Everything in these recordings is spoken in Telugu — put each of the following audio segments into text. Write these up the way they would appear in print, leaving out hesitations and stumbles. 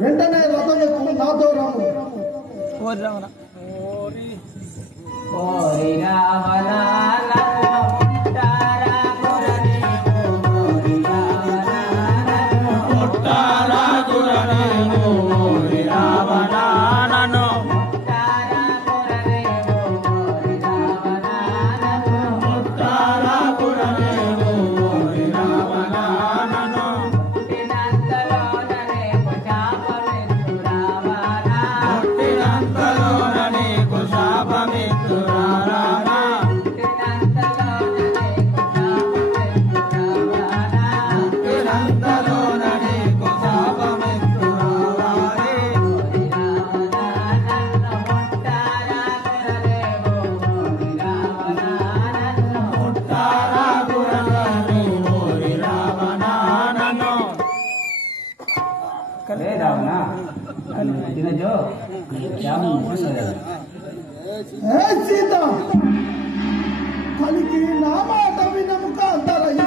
వెంటనే రథం నాతో రాము సీత కలికి నా మాట వినము కాంతరయ్య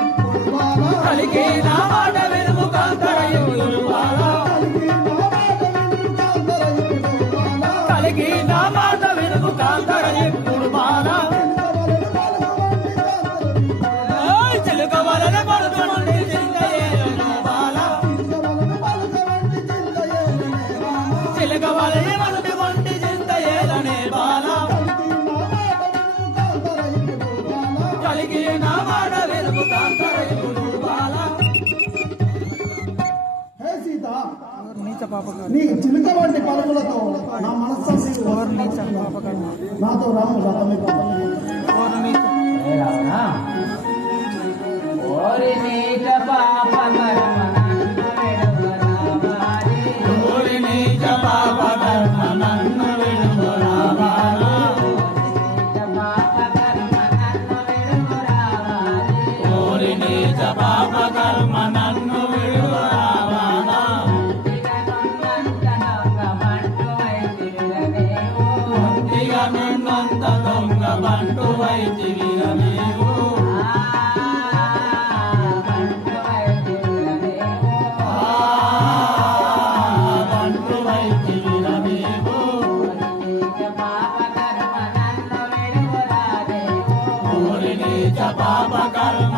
కలికి నా మాట వినము కాంతరయ్య కలికి నా మాట వినము కాంతరయ్య చిలుక వలన పడుతుంది చిలుక వలన పడుతుంది చింతయేలనే బాల కలిగి నా మాట వినుము కాంతరయుడు బాల. హే సీత నీ చిలుక వంటి పలుకులతో నా మనస్సు నాతో రాము బంటు వైద్య పాప కర్మ